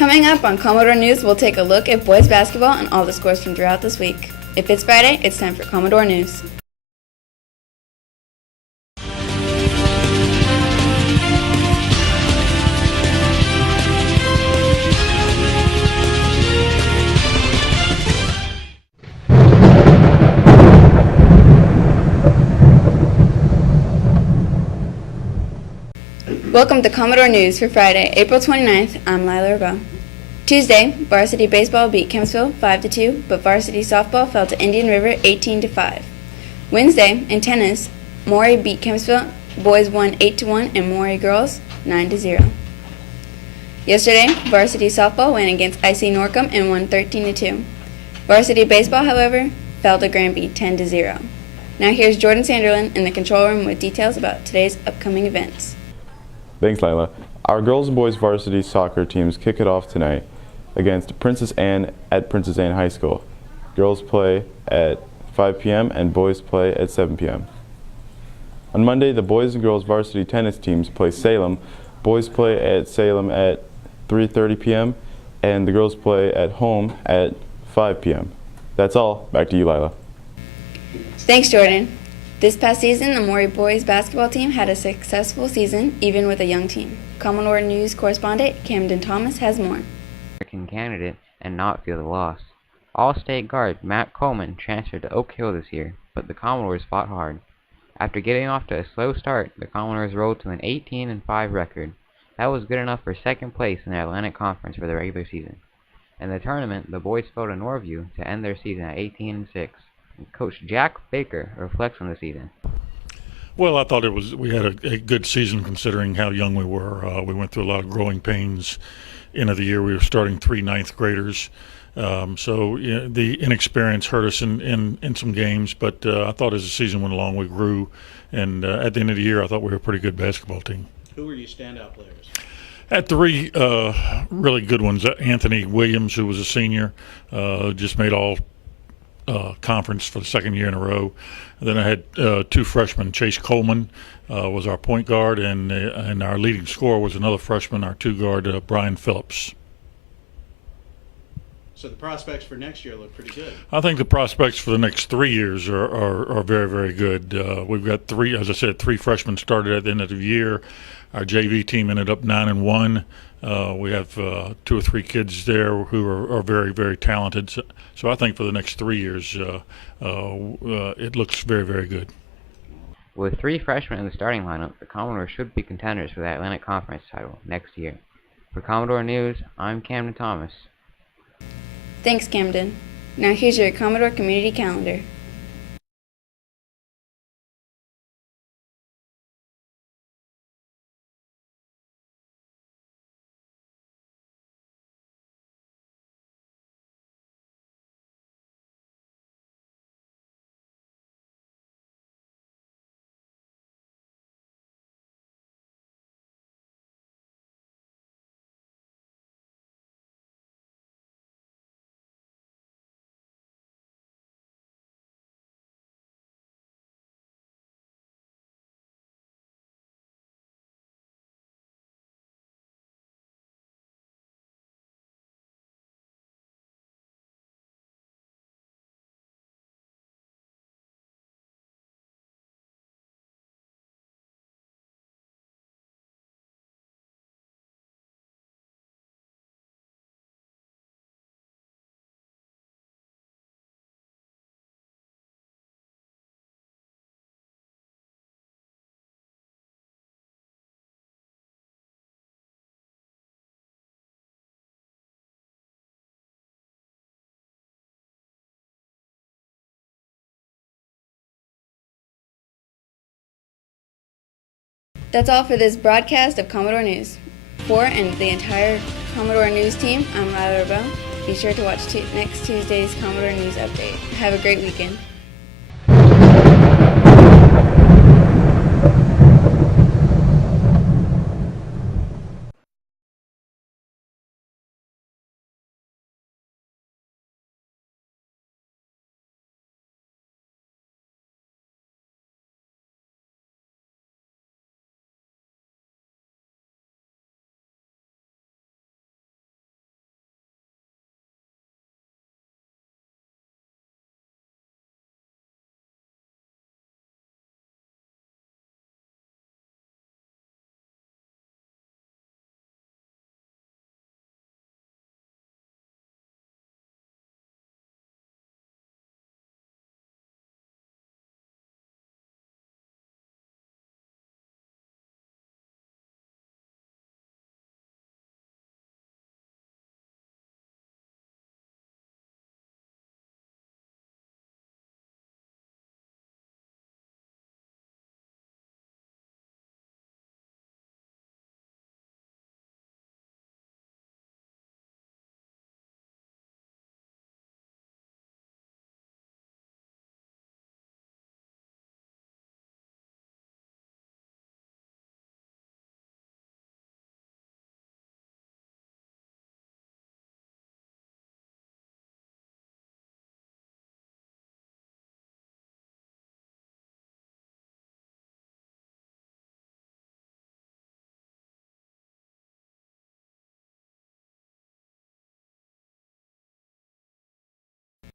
Coming up on Commodore News, we'll take a look at boys basketball and all the scores from throughout this week. If it's Friday, it's time for Commodore News. Welcome to Commodore News for Friday, April 29th. I'm Lila Rabo. Tuesday, varsity baseball beat Kempsville 5-2, but varsity softball fell to Indian River 18-5. Wednesday, in tennis, Maury beat Kempsville. Boys won 8-1 and Maury girls 9-0. Yesterday, varsity softball went against IC Norcom and won 13-2. Varsity baseball, however, fell to Granby 10-0. Now here's Jordan Sanderlin in the control room with details about today's upcoming events. Thanks, Lila. Our girls and boys varsity soccer teams kick it off tonight against Princess Anne at Princess Anne High School. Girls play at 5 p.m. and boys play at 7 p.m. On Monday, the boys and girls varsity tennis teams play Salem. Boys play at Salem at 3:30 p.m. and the girls play at home at 5 p.m. That's all. Back to you, Lila. Thanks, Jordan. This past season, the Maury boys basketball team had a successful season, even with a young team. Commodore News correspondent Camden Thomas has more. American candidate and not feel the loss. All-state guard Matt Coleman transferred to Oak Hill this year, but the Commodores fought hard. After getting off to a slow start, the Commodores rolled to an 18-5 record. That was good enough for second place in the Atlantic Conference for the regular season. In the tournament, the boys fell to Norview to end their season at 18-6. Coach Jack Baker reflects on the season. Well, I thought we had a good season considering how young we were. We went through a lot of growing pains. End of the year, we were starting 3 ninth graders. So the inexperience hurt us in some games, but I thought as the season went along, we grew. And at the end of the year, I thought we were a pretty good basketball team. Who were your standout players? At 3 really good ones. Anthony Williams, who was a senior, just made all conference for the second year in a row. And then I had 2 freshmen. Chase Coleman was our point guard, and our leading scorer was another freshman, our 2 guard, Brian Phillips. So the prospects for next year look pretty good. I think the prospects for the next 3 years are very, very good. We've got 3, as I said, 3 freshmen started at the end of the year. Our JV team ended up 9-1. We have 2 or 3 kids there who are very, very talented. So I think for the next 3 years, it looks very, very good. With 3 freshmen in the starting lineup, the Commodores should be contenders for the Atlantic Conference title next year. For Commodore News, I'm Camden Thomas. Thanks, Camden. Now here's your Commodore Community Calendar. That's all for this broadcast of Commodore News. For and the entire Commodore News team, I'm Lila Rabo. Be sure to watch next Tuesday's Commodore News Update. Have a great weekend.